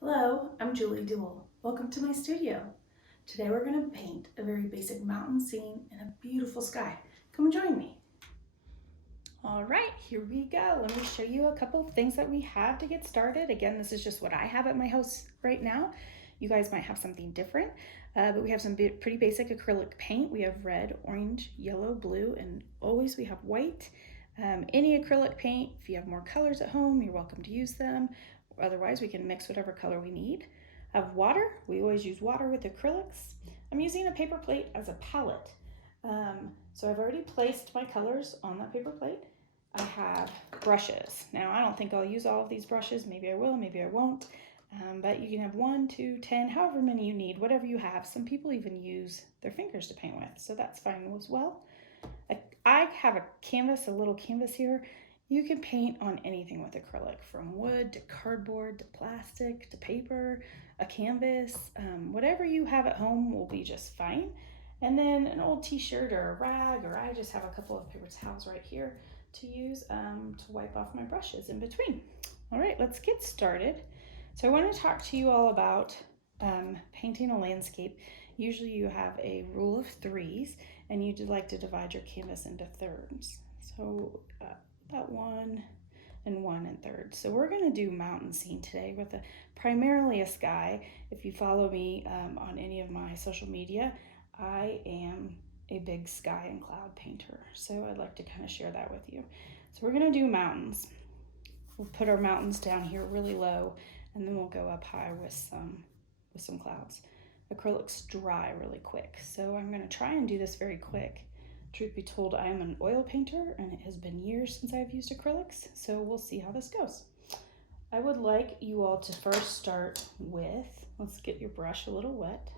Hello, I'm Julie Duwel. Welcome to my studio. Today we're going to paint a very basic mountain scene in a beautiful sky. Come and join me. All right, here we go. Let me show you a couple of things that we have to get started. Again, this is just what I have at my house right now. You guys might have something different, but we have some pretty basic acrylic paint. We have red, orange, yellow, blue, and always we have white. Any acrylic paint, if you have more colors at home, you're welcome to use them. Otherwise, we can mix whatever color we need. I have water. We always use water with acrylics. I'm using a paper plate as a palette. So I've already placed my colors on that paper plate. I have brushes. Now, I don't think I'll use all of these brushes. Maybe I will, maybe I won't. But you can have 1, 2, 10, however many you need, whatever you have. Some people even use their fingers to paint with, so that's fine as well. I have a canvas, a little canvas here. You can paint on anything with acrylic, from wood to cardboard to plastic to paper, a canvas, whatever you have at home will be just fine. And then an old t-shirt or a rag, or I just have a couple of paper towels right here to use to wipe off my brushes in between. All right, let's get started. So I want to talk to you all about painting a landscape. Usually you have a rule of threes, and you'd like to divide your canvas into thirds. So about 1 and 1 and thirds. So we're going to do mountain scene today with primarily a sky. If you follow me on any of my social media, I am a big sky and cloud painter. So I'd like to kind of share that with you. So we're going to do mountains. We'll put our mountains down here really low, and then we'll go up high with some clouds. Acrylics dry really quick, so I'm going to try and do this very quick. Truth be told, I am an oil painter, and it has been years since I've used acrylics, so we'll see how this goes. I would like you all to first start with, let's get your brush a little wet,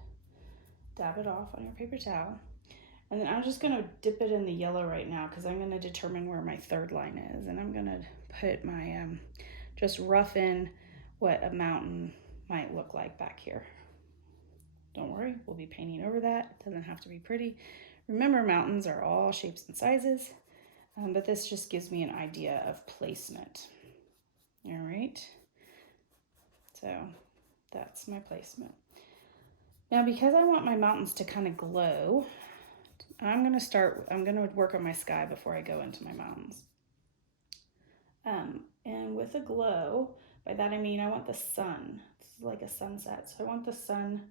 dab it off on your paper towel, and then I'm just going to dip it in the yellow right now because I'm going to determine where my third line is, and I'm going to put my, just rough in what a mountain might look like back here. Don't worry, we'll be painting over that. It doesn't have to be pretty. Remember, mountains are all shapes and sizes, but this just gives me an idea of placement. All right, so that's my placement. Now, because I want my mountains to kind of glow, I'm going to work on my sky before I go into my mountains. And with a glow, by that I mean I want the sun. It's like a sunset, so I want the sun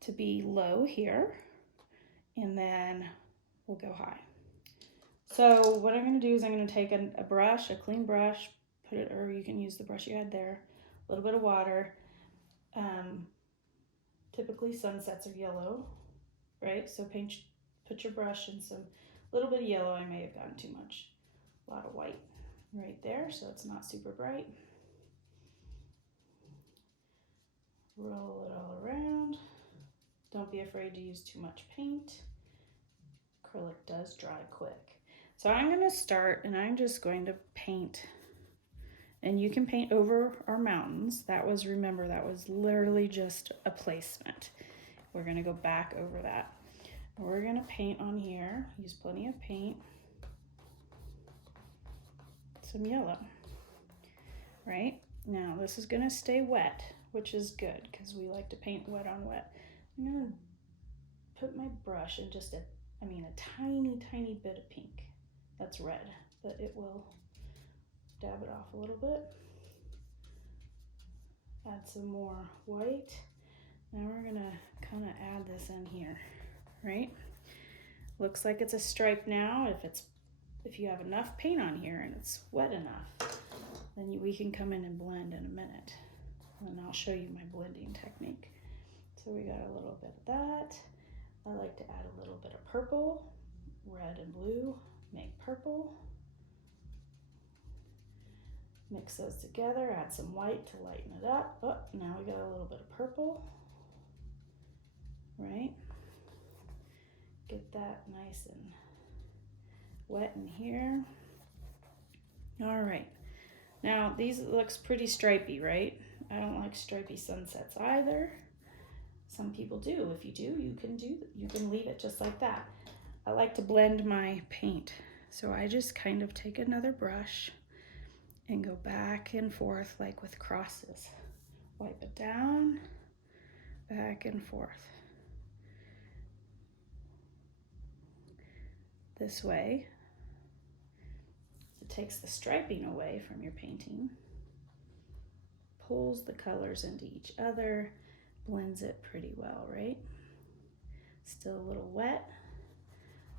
to be low here, and then we'll go high. So what I'm going to do is I'm going to take a brush, a clean brush, put it, or you can use the brush you had there, a little bit of water. Typically sunsets are yellow, right? So put your brush in some little bit of yellow. I may have gotten too much. A lot of white right there, so it's not super bright. Roll it all around. Don't be afraid to use too much paint. Acrylic does dry quick. So I'm going to start, and I'm just going to paint. And you can paint over our mountains. Remember, that was literally just a placement. We're going to go back over that. We're going to paint on here. Use plenty of paint. Some yellow. Right? Now, this is going to stay wet, which is good because we like to paint wet on wet. I'm going to put my brush in just a tiny bit of pink. That's red, but it will dab it off a little bit. Add some more white. Now we're going to kind of add this in here, right? Looks like it's a stripe now. If you have enough paint on here and it's wet enough, then we can come in and blend in a minute. And I'll show you my blending technique. So we got a little bit of that. I like to add a little bit of purple. Red and blue make purple. Mix those together, add some white to lighten it up. Oh, now we got a little bit of purple, right? Get that nice and wet in here. All right, now these looks pretty stripy, right? I don't like stripy sunsets either. Some people do. If you do, you can leave it just like that. I like to blend my paint. So I just kind of take another brush and go back and forth like with crosses Wipe it down, back and forth. This way, it takes the striping away from your painting, pulls the colors into each other, blends it pretty well, right? Still a little wet,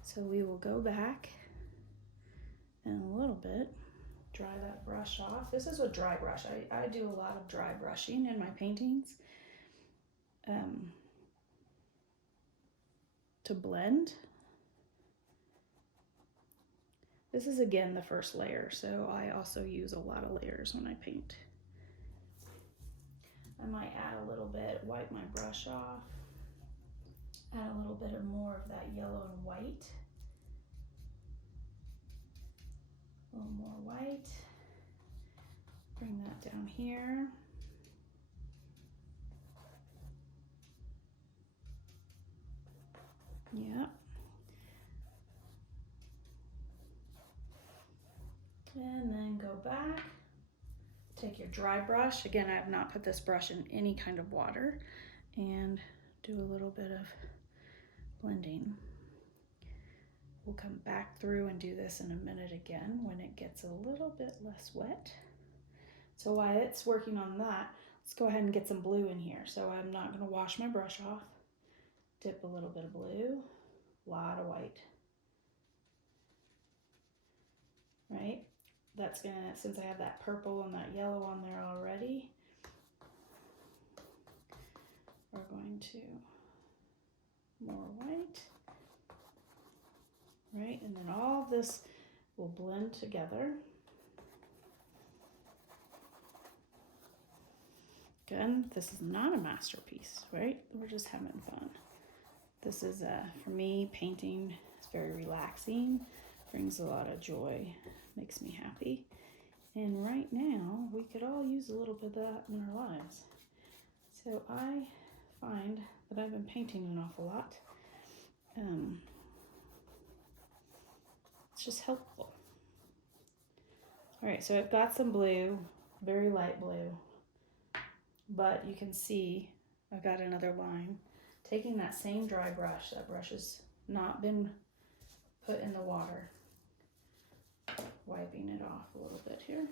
so we will go back in a little bit, dry that brush off. This is a dry brush. I do a lot of dry brushing in my paintings to blend. This is again the first layer, so I also use a lot of layers when I paint. I might add a little bit, wipe my brush off, add a little bit more of that yellow and white. A little more white. Bring that down here. Yeah. And then go back. Take your dry brush. Again, I have not put this brush in any kind of water, and do a little bit of blending. We'll come back through and do this in a minute again when it gets a little bit less wet. So while it's working on that, let's go ahead and get some blue in here. So I'm not going to wash my brush off. Dip a little bit of blue, a lot of white. Right? That's gonna, since I have that purple and that yellow on there already, we're going to more white. Right, and then all of this will blend together. Again, this is not a masterpiece, right? We're just having fun. This is, for me, painting is very relaxing, brings a lot of joy, makes me happy. And right now, we could all use a little bit of that in our lives. So I find that I've been painting an awful lot. It's just helpful. All right, so I've got some blue, very light blue, but you can see I've got another line. Taking that same dry brush, that brush has not been put in the water, wiping it off a little bit here.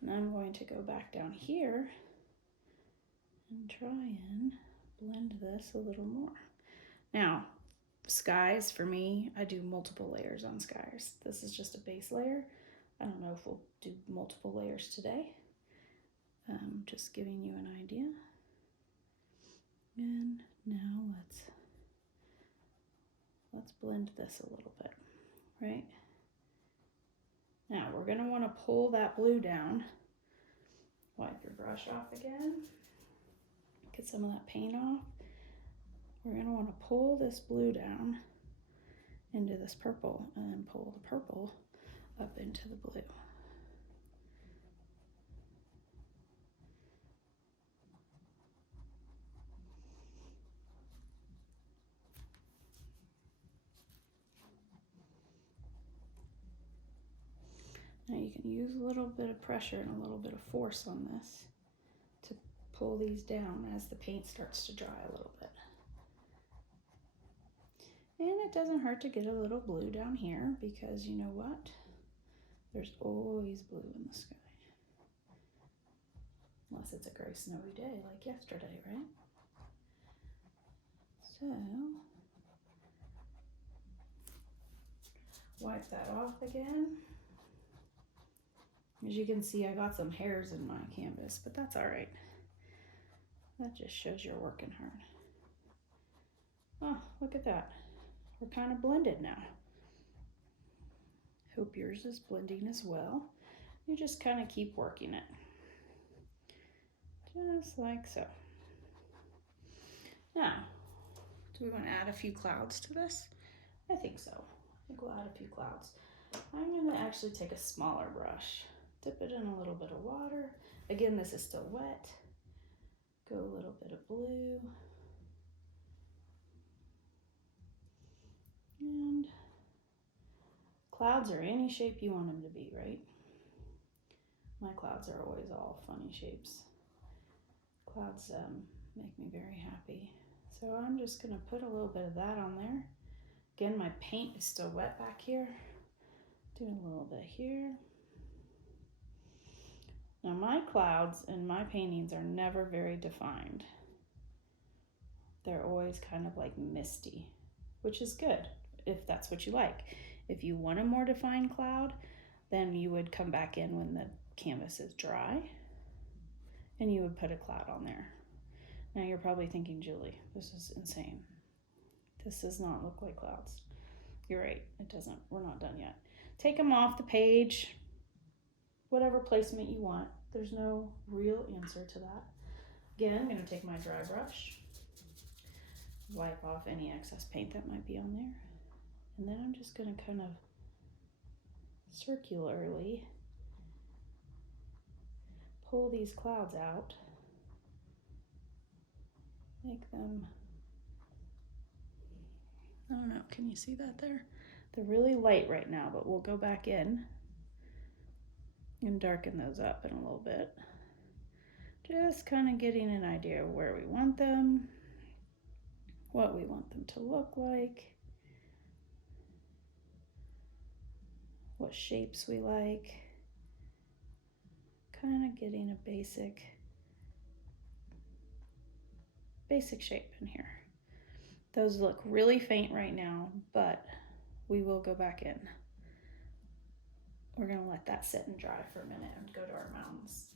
And I'm going to go back down here and try and blend this a little more. Now, skies, for me, I do multiple layers on skies. This is just a base layer. I don't know if we'll do multiple layers today. Just giving you an idea. And now let's blend this a little bit, right? Now we're gonna wanna pull that blue down. Wipe your brush off again. Get some of that paint off. We're gonna wanna pull this blue down into this purple and then pull the purple up into the blue. Now you can use a little bit of pressure and a little bit of force on this to pull these down as the paint starts to dry a little bit. And it doesn't hurt to get a little blue down here because you know what? There's always blue in the sky. Unless it's a gray snowy day like yesterday, right? So, wipe that off again. As you can see, I got some hairs in my canvas, but that's all right. That just shows you're working hard. Oh, look at that. We're kind of blended now. Hope yours is blending as well. You just kind of keep working it. Just like so. Now, do we want to add a few clouds to this? I think so. I think we'll add a few clouds. I'm going to actually take a smaller brush. Dip it in a little bit of water. Again, this is still wet. Go a little bit of blue. And clouds are any shape you want them to be, right? My clouds are always all funny shapes. Clouds make me very happy. So I'm just gonna put a little bit of that on there. Again, my paint is still wet back here. Doing a little bit here. Now my clouds and my paintings are never very defined. They're always kind of like misty, which is good if that's what you like. If you want a more defined cloud, then you would come back in when the canvas is dry and you would put a cloud on there. Now you're probably thinking, Julie, this is insane. This does not look like clouds. You're right, it doesn't. We're not done yet. Take them off the page, whatever placement you want. There's no real answer to that. Again, I'm gonna take my dry brush, wipe off any excess paint that might be on there. And then I'm just gonna kind of circularly pull these clouds out, make them, I don't know, can you see that there? They're really light right now, but we'll go back in and darken those up in a little bit. Just kind of getting an idea of where we want them, what we want them to look like, what shapes we like. Kind of getting a basic shape in here. Those look really faint right now, but we will go back in. We're gonna let that sit and dry for a minute and go to our mountains.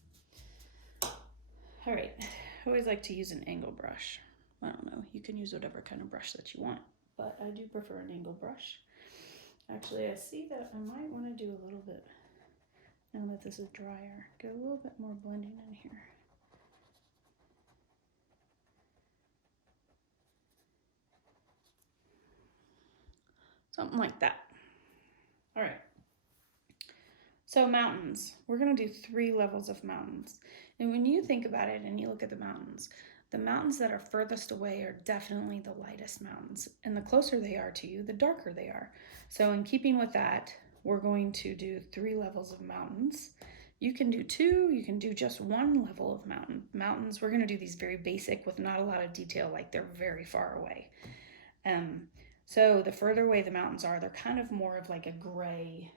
All right, I always like to use an angle brush. I don't know, you can use whatever kind of brush that you want, but I do prefer an angle brush. Actually, I see that I might want to do a little bit, now that this is drier, get a little bit more blending in here. Something like that. All right. So mountains, we're gonna do 3 levels of mountains. And when you think about it and you look at the mountains that are furthest away are definitely the lightest mountains. And the closer they are to you, the darker they are. So in keeping with that, we're going to do 3 levels of mountains. You can do 2, you can do just 1 level of mountains. We're gonna do these very basic with not a lot of detail, like they're very far away. So the further away the mountains are, they're kind of more of like a gray,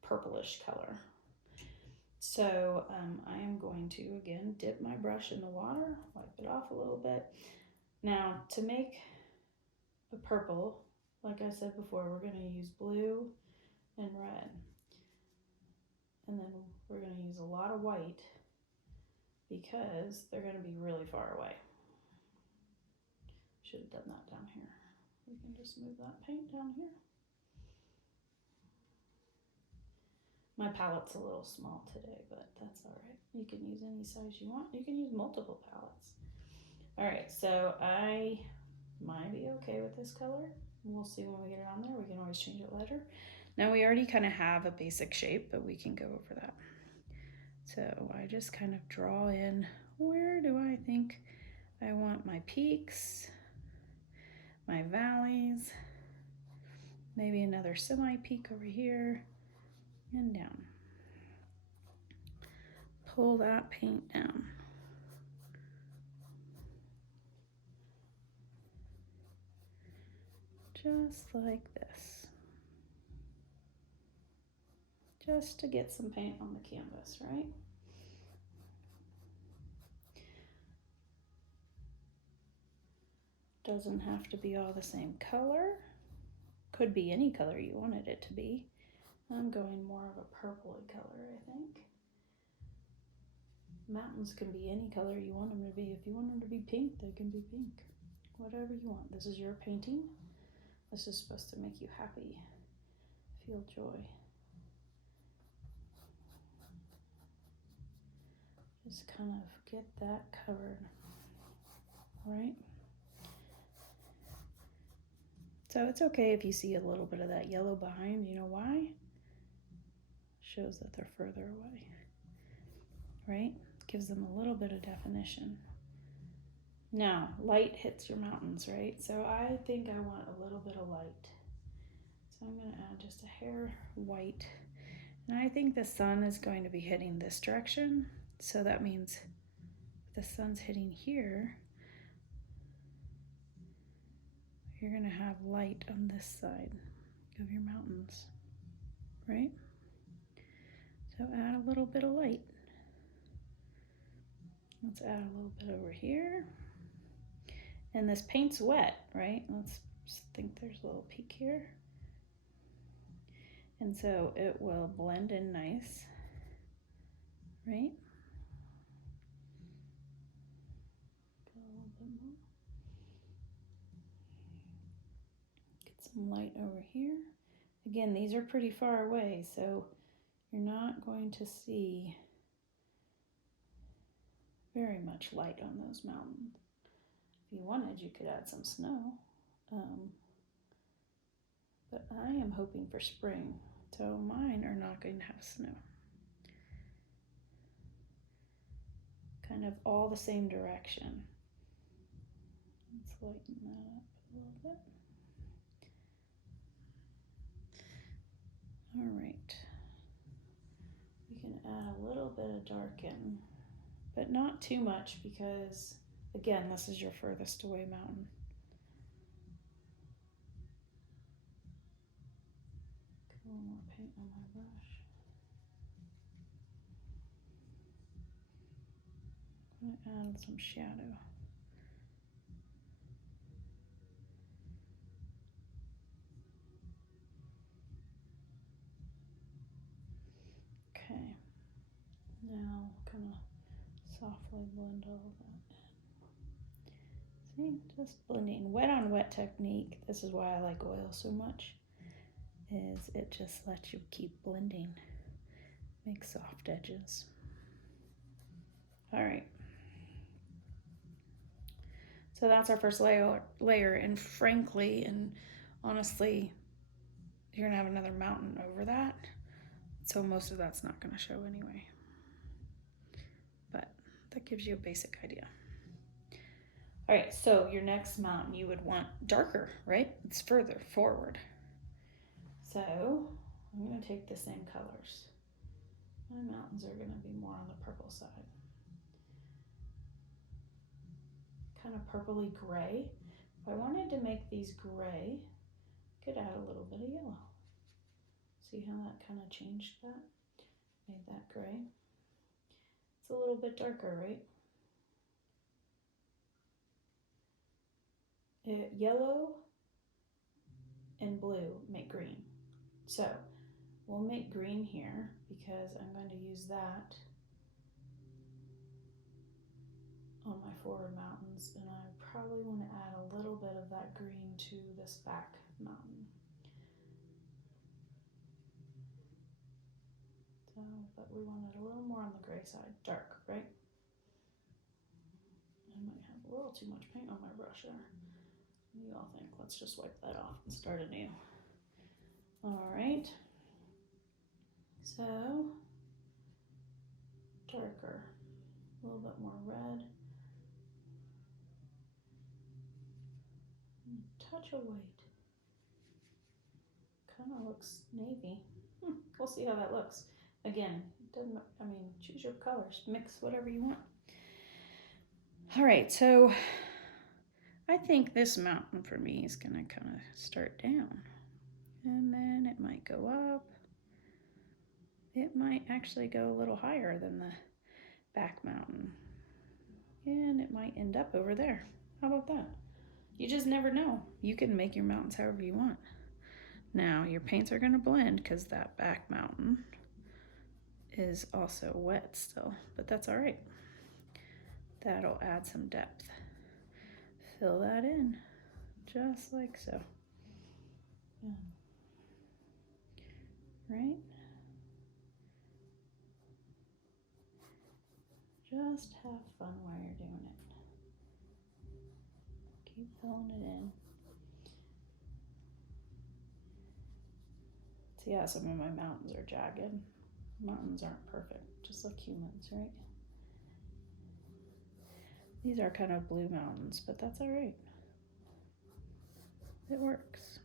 purplish color. So I am going to, again, dip my brush in the water, wipe it off a little bit. Now to make a purple, like I said before, we're gonna use blue and red. And then we're gonna use a lot of white because they're gonna be really far away. Should have done that down here. We can just move that paint down here. My palette's a little small today, but that's all right. You can use any size you want. You can use multiple palettes. All right, so I might be okay with this color. We'll see when we get it on there. We can always change it later. Now we already kind of have a basic shape, but we can go over that. So I just kind of draw in, where do I think I want my peaks, my valleys, maybe another semi-peak over here, and down. Pull that paint down. Just like this. Just to get some paint on the canvas, right? Doesn't have to be all the same color. Could be any color you wanted it to be. I'm going more of a purpley color, I think. Mountains can be any color you want them to be. If you want them to be pink, they can be pink. Whatever you want. This is your painting. This is supposed to make you happy, feel joy. Just kind of get that covered, right? So it's okay if you see a little bit of that yellow behind. You know why? Shows that they're further away, right? Gives them a little bit of definition. Now, light hits your mountains, right? So I think I want a little bit of light. So I'm gonna add just a hair white. And I think the sun is going to be hitting this direction. So that means the sun's hitting here, you're going to have light on this side of your mountains, right? So add a little bit of light. Let's add a little bit over here. And this paint's wet, right? Let's think there's a little peak here. And so it will blend in nice, right? Go a little bit more. Get some light over here. Again, these are pretty far away, so you're not going to see very much light on those mountains. If you wanted, you could add some snow. But I am hoping for spring, so mine are not going to have snow. Kind of all the same direction. Let's lighten that up a little bit. All right. We can add a little bit of darken, but not too much because, again, this is your furthest away mountain. A little more paint on my brush. I'm going to add some shadow. Okay, now kind of softly blend all of that in. See, just blending. Wet on wet technique, this is why I like oil so much, is it just lets you keep blending, make soft edges. All right. So that's our first layer, and frankly and honestly, you're gonna have another mountain over that, so most of that's not gonna show anyway. But that gives you a basic idea. All right, so your next mountain you would want darker, right? It's further forward. So I'm gonna take the same colors. My mountains are gonna be more on the purple side. Kind of purpley gray. If I wanted to make these gray, I could add a little bit of yellow. See how that kind of changed that? Made that gray. It's a little bit darker, right? Yellow and blue make green. So we'll make green here because I'm going to use that on my forward mountains, and I probably want to add a little bit of that green to this back mountain. So, but we want it a little more on the gray side, dark, right? I might have a little too much paint on my brush there. What do you all think? Let's just wipe that off and start anew. All right. So, darker, a little bit more red. Touch of white. Kind of looks navy. We'll see how that looks. Again, doesn't, I mean, choose your colors, mix whatever you want. All right, so I think this mountain for me is gonna kind of start down, and then it might go up. It might actually go a little higher than the back mountain, and it might end up over there. How about that? You just never know. You can make your mountains however you want. Now your paints are gonna blend because that back mountain is also wet still, but that's all right. That'll add some depth. Fill that in, just like so. Yeah. Right? Just have fun while you're doing it. Keep filling it in. See how some of my mountains are jagged? Mountains aren't perfect, just like humans, right? These are kind of blue mountains, but that's all right. It works.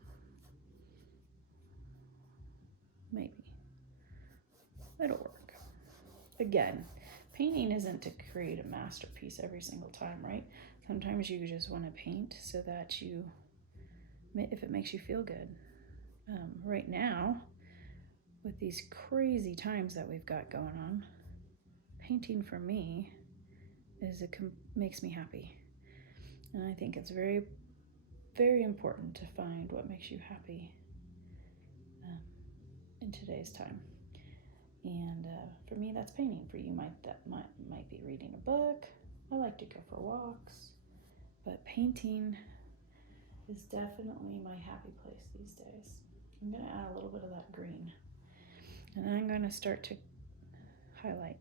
Maybe. it'll work. Again, painting isn't to create a masterpiece every single time, right? Sometimes you just want to paint so that if it makes you feel good. Right now, with these crazy times that we've got going on, painting for me makes me happy. And I think it's very, very important to find what makes you happy in today's time. And for me, that's painting. For you, that might be reading a book. I like to go for walks, but painting is definitely my happy place these days. I'm going to add a little bit of that green, and I'm going to start to highlight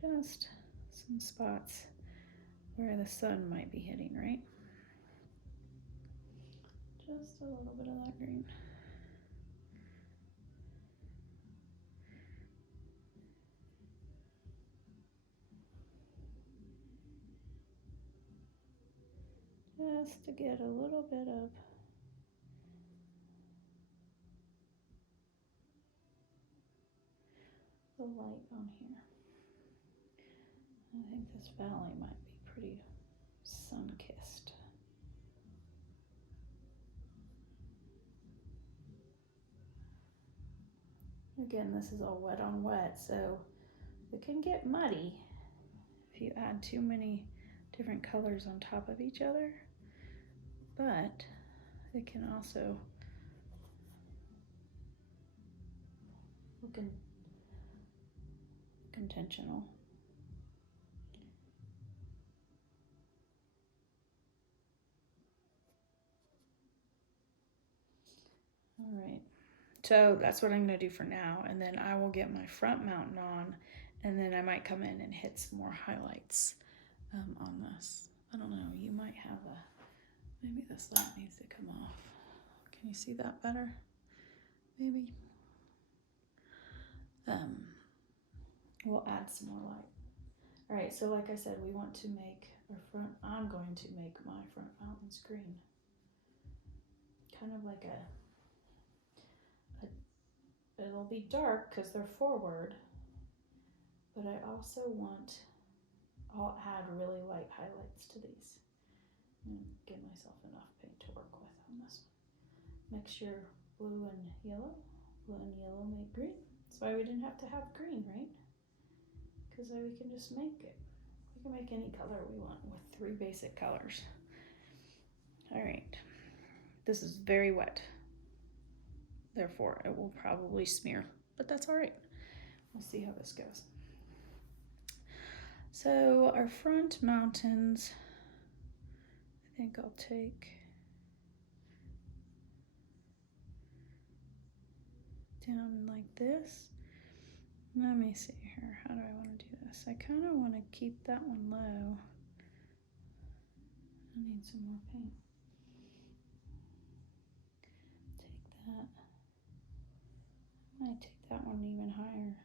just some spots where the sun might be hitting, right? Just a little bit of that green. Just to get a little bit of the light on here. I think this valley might be pretty sun-kissed. Again, this is all wet on wet, so it can get muddy if you add too many different colors on top of each other, but it can also look intentional. All right, so that's what I'm going to do for now, and then I will get my front mountain on, and then I might come in and hit some more highlights on this. I don't know, you might have maybe this light needs to come off. Can you see that better? Maybe. We'll add some more light. All right, so like I said, we want to make I'm going to make my front mountains green. Kind of like it'll be dark because they're forward, but I'll add really light highlights to these. And give myself enough paint to work with on this one. Mix your blue and yellow. Blue and yellow make green. That's why we didn't have to have green, right? Because then we can just make it. We can make any color we want with 3 basic colors. All right, this is very wet. Therefore, it will probably smear, but that's all right. We'll see how this goes. So our front mountains, I think I'll take down like this. Let me see here. How do I want to do this? I kind of want to keep that one low. I need some more paint. Take that. I might take that one even higher.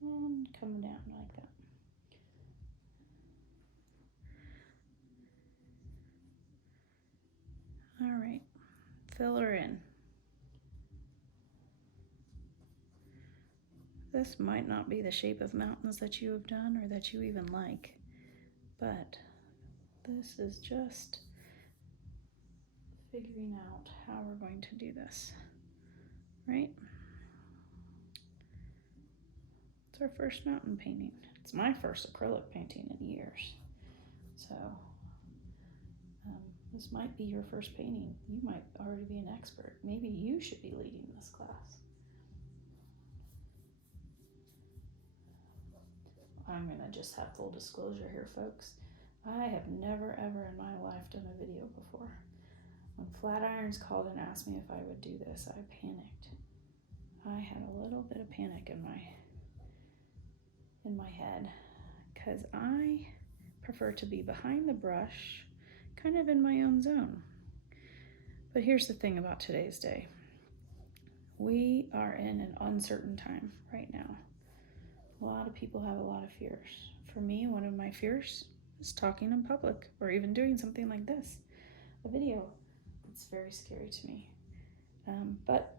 And come down like that. All right. Fill her in. This might not be the shape of mountains that you have done or that you even like, but this is just figuring out how we're going to do this, right? It's our first mountain painting. It's my first acrylic painting in years. So this might be your first painting. You might already be an expert. Maybe you should be leading this class. I'm gonna just have full disclosure here, folks. I have never ever in my life done a video before. When Flatirons called and asked me if I would do this, I panicked. I had a little bit of panic in my head because I prefer to be behind the brush, kind of in my own zone. But here's the thing about today's day. We are in an uncertain time right now. A lot of people have a lot of fears. For me, one of my fears is talking in public or even doing something like this, a video. It's very scary to me. But,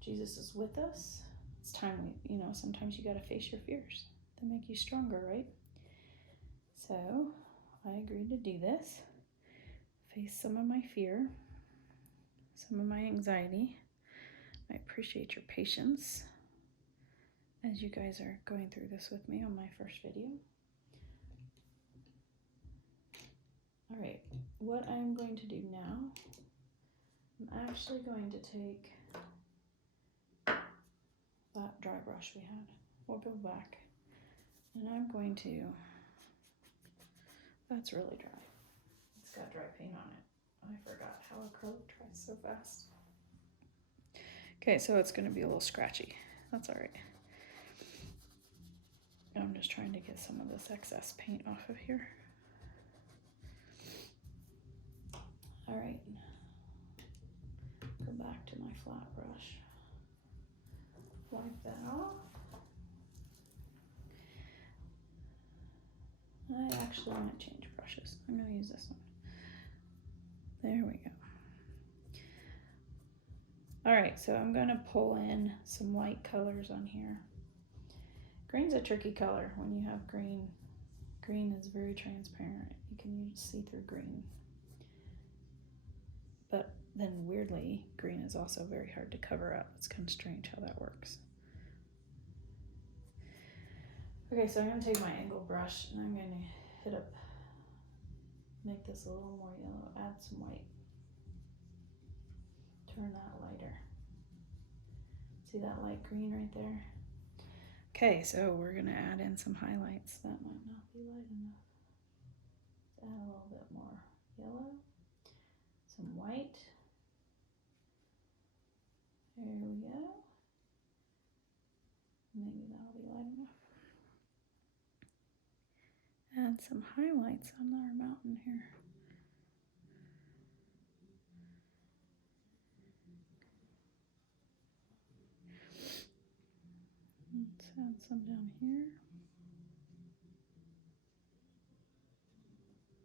Jesus is with us. it's time we, sometimes you got to face your fears. They make you stronger, right? So I agreed to do this, face some of my fear, some of my anxiety. I appreciate your patience as you guys are going through this with me on my first video. All right, what I'm going to do now, I'm actually going to take that dry brush we had. We'll go back, and I'm going to, that's really dry. It's got dry paint on it. I forgot how acrylic dries so fast. Okay, so it's going to be a little scratchy. That's all right. I'm just trying to get some of this excess paint off of here. All right, go back to my flat brush. Wipe that off. I actually might change brushes. I'm going to use this one. There we go. All right, so I'm going to pull in some light colors on here. Green's a tricky color when you have green. Green is very transparent. You can see through green. But then weirdly, green is also very hard to cover up. It's kind of strange how that works. Okay, so I'm going to take my angle brush and I'm going to hit up, make this a little more yellow, add some white. Turn that lighter. See that light green right there? Okay, so we're going to add in some highlights. That might not be light enough. Let's add a little bit more yellow, some white. There we go. Maybe that'll be light enough. Add some highlights on our mountain here. Let's add some down here.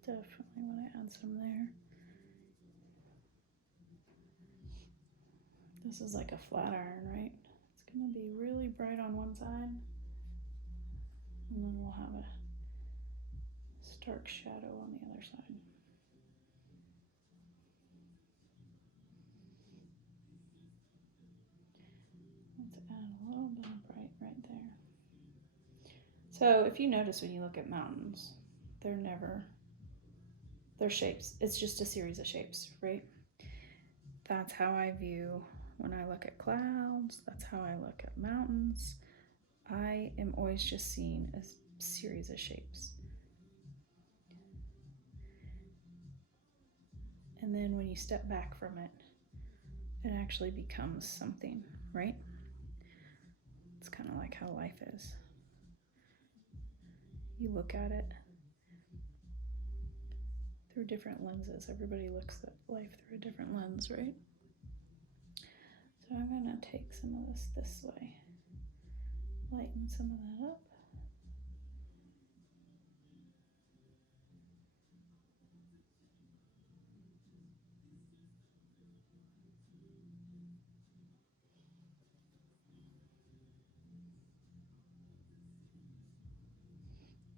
Definitely want to add some there. This is like a flat iron, right? It's going to be really bright on one side, and then we'll have a stark shadow on the other side. Let's add a little bit of bright right there. So if you notice when you look at mountains, they're shapes. It's just a series of shapes, right? That's how I view when I look at clouds. That's how I look at mountains. I am always just seeing a series of shapes. And then when you step back from it, it actually becomes something, right? It's kind of like how life is. You look at it through different lenses. Everybody looks at life through a different lens, right? So I'm going to take some of this way, lighten some of that up.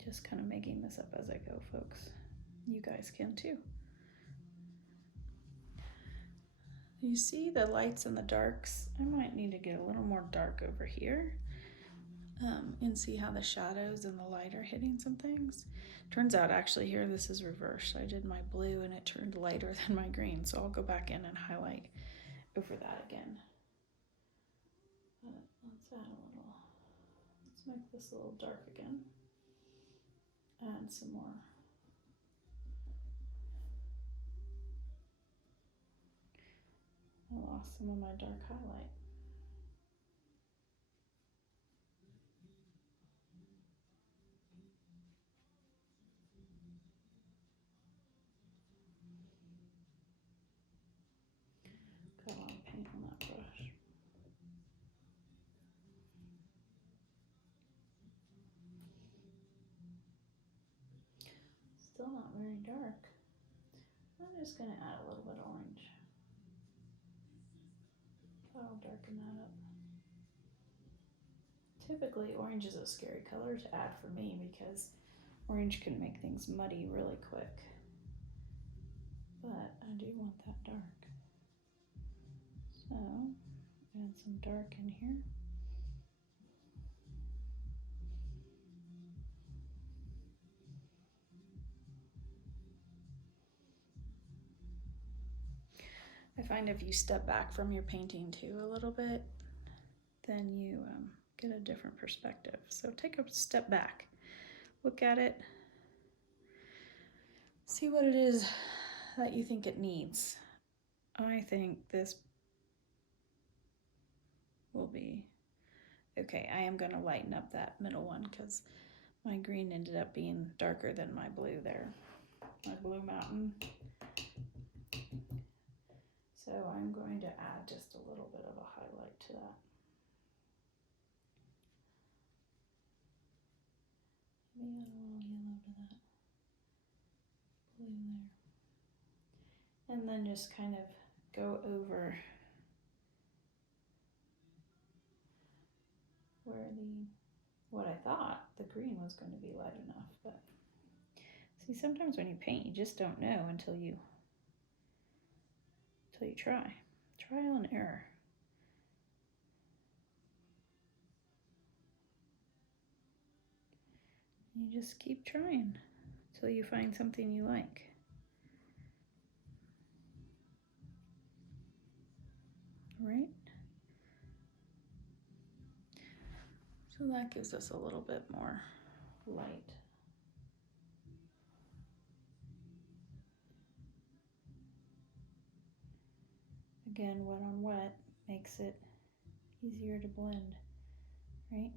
Just kind of making this up as I go, folks. You guys can too. You see the lights and the darks? I might need to get a little more dark over here and see how the shadows and the light are hitting some things. Turns out actually here this is reversed. I did my blue and it turned lighter than my green, so I'll go back in and highlight over that again. Let's add a little, let's make this a little dark again. Add some more. I lost some of my dark highlight. Got a lot of paint on that brush. Still not very dark. I'm just going to add a little bit of orange. That'll darken that up. Typically, orange is a scary color to add for me because orange can make things muddy really quick. But I do want that dark. So, add some dark in here. I find if you step back from your painting too a little bit, then you get a different perspective. So take a step back, look at it, see what it is that you think it needs. I think this will be okay. I am going to lighten up that middle one because my green ended up being darker than my blue there, my blue mountain. So I'm going to add just a little bit of a highlight to that. Maybe add a little yellow to that blue there. And then just kind of go over where what I thought the green was going to be light enough, but see, sometimes when you paint, you just don't know until you try. Trial and error. You just keep trying until you find something you like. Right? So that gives us a little bit more light. Again, wet on wet makes it easier to blend, right?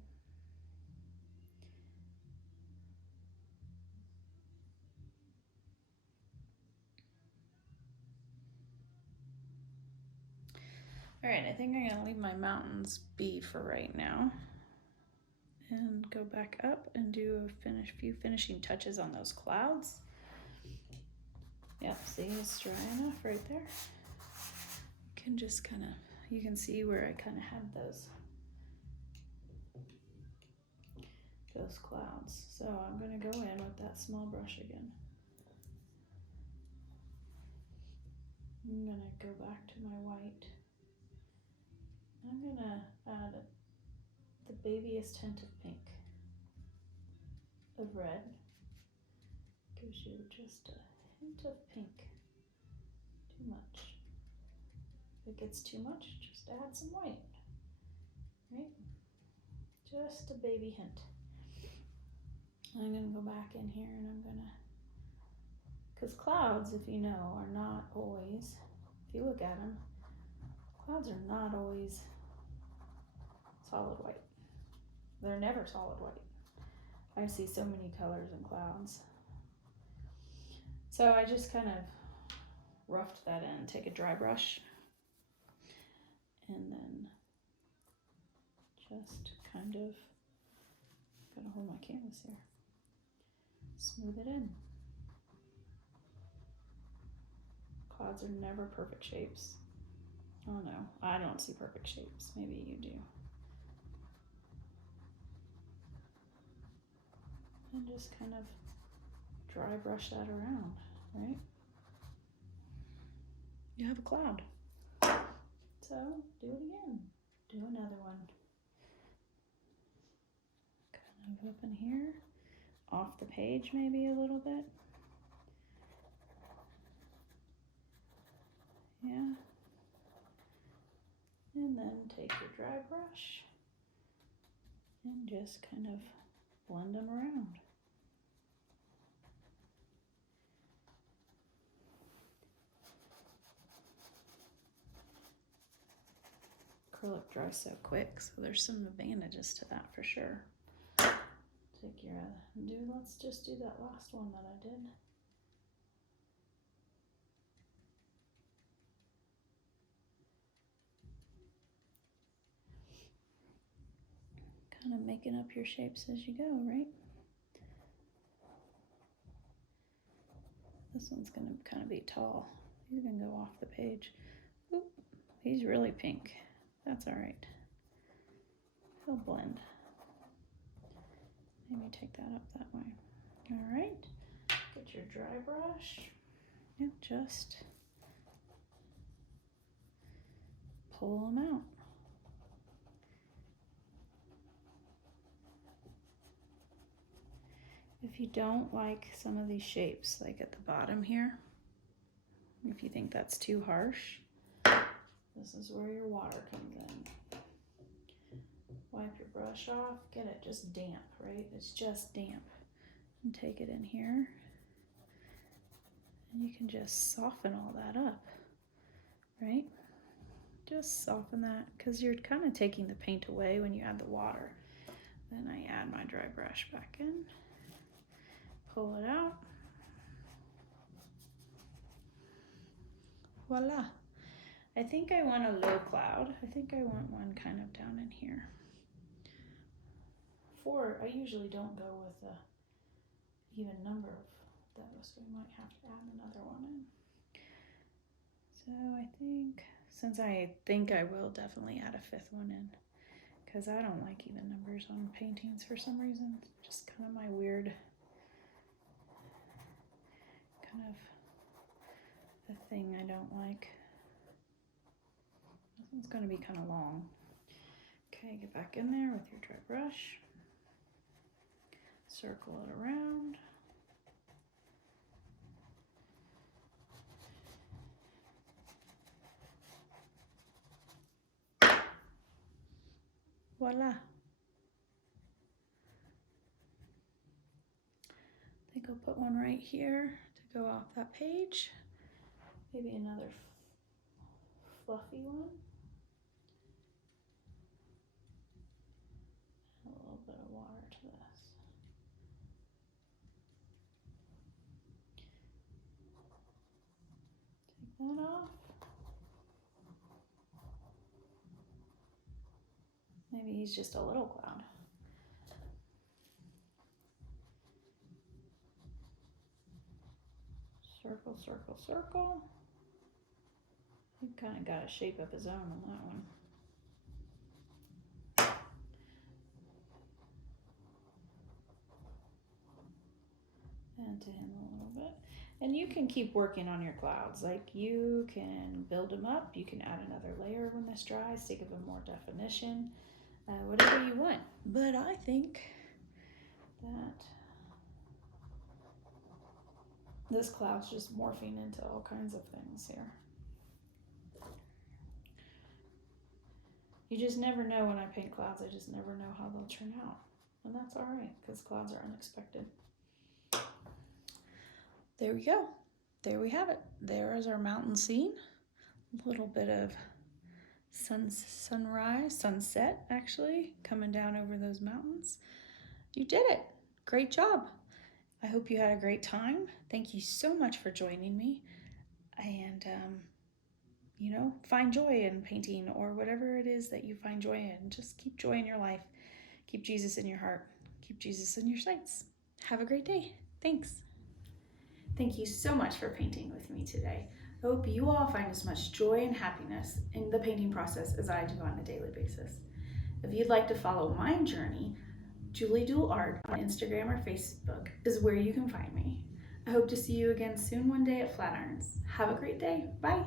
All right, I think I'm gonna leave my mountains be for right now and go back up and do a few finishing touches on those clouds. Yep, see, it's dry enough right there. You can just kind of, you can see where I kind of had those clouds. So I'm gonna go in with that small brush again. I'm gonna go back to my white. I'm gonna add the babyest hint of pink, of red. Gives you just a hint of pink. Too much. If it gets too much, just add some white, right? Just a baby hint. I'm gonna go back in here and I'm gonna, because clouds, if you know, are not always, if you look at them, clouds are not always solid white. They're never solid white. I see so many colors in clouds. So I just kind of roughed that in. Take a dry brush and then just kind of, gotta hold my canvas here, smooth it in. Clouds are never perfect shapes. Oh no, I don't see perfect shapes. Maybe you do. And just kind of dry brush that around, right? You have a cloud. So do it again. Do another one. Kind of up in here, off the page maybe a little bit. Yeah. And then take your dry brush and just kind of blend them around. Acrylic dries so quick, so there's some advantages to that for sure. Take your, let's just do that last one that I did. Kind of making up your shapes as you go, right? This one's gonna kind of be tall. He's gonna go off the page. Oop, he's really pink. That's all right. He'll blend. Maybe take that up that way. All right, get your dry brush and just pull them out. If you don't like some of these shapes, like at the bottom here, if you think that's too harsh, this is where your water comes in. Wipe your brush off, get it just damp, right? It's just damp. And take it in here. And you can just soften all that up, right? Just soften that, because you're kind of taking the paint away when you add the water. Then I add my dry brush back in, pull it out. Voila. I think I want a low cloud. I think I want one kind of down in here. 4, I usually don't go with a even number of those, so we might have to add another one in. So I think, since I think I will definitely add a 5th one in, because I don't like even numbers on paintings for some reason. It's just kind of my weird, kind of the thing I don't like. This one's going to be kind of long. Okay, get back in there with your dry brush. Circle it around. Voila. I think I'll put one right here to go off that page. Maybe another fluffy one. A little bit of water to this. Take that off. Maybe he's just a little cloud. Circle, circle, circle. He kind of got a shape of his own on that one. And to him a little bit. And you can keep working on your clouds. Like, you can build them up. You can add another layer when this dries to give them more definition. Whatever you want. But I think that this cloud's just morphing into all kinds of things here. You just never know when I paint clouds. I just never know how they'll turn out. And that's all right, because clouds are unexpected. There we go. There we have it. There is our mountain scene. A little bit of sunset actually, coming down over those mountains. You did it. Great job. I hope you had a great time. Thank you so much for joining me. And, you know, find joy in painting, or whatever it is that you find joy in. Just keep joy in your life. Keep Jesus in your heart. Keep Jesus in your sights. Have a great day. Thanks. Thank you so much for painting with me today. I hope you all find as much joy and happiness in the painting process as I do on a daily basis. If you'd like to follow my journey, Julie Duwel Art on Instagram or Facebook is where you can find me. I hope to see you again soon one day at Flatirons. Have a great day. Bye.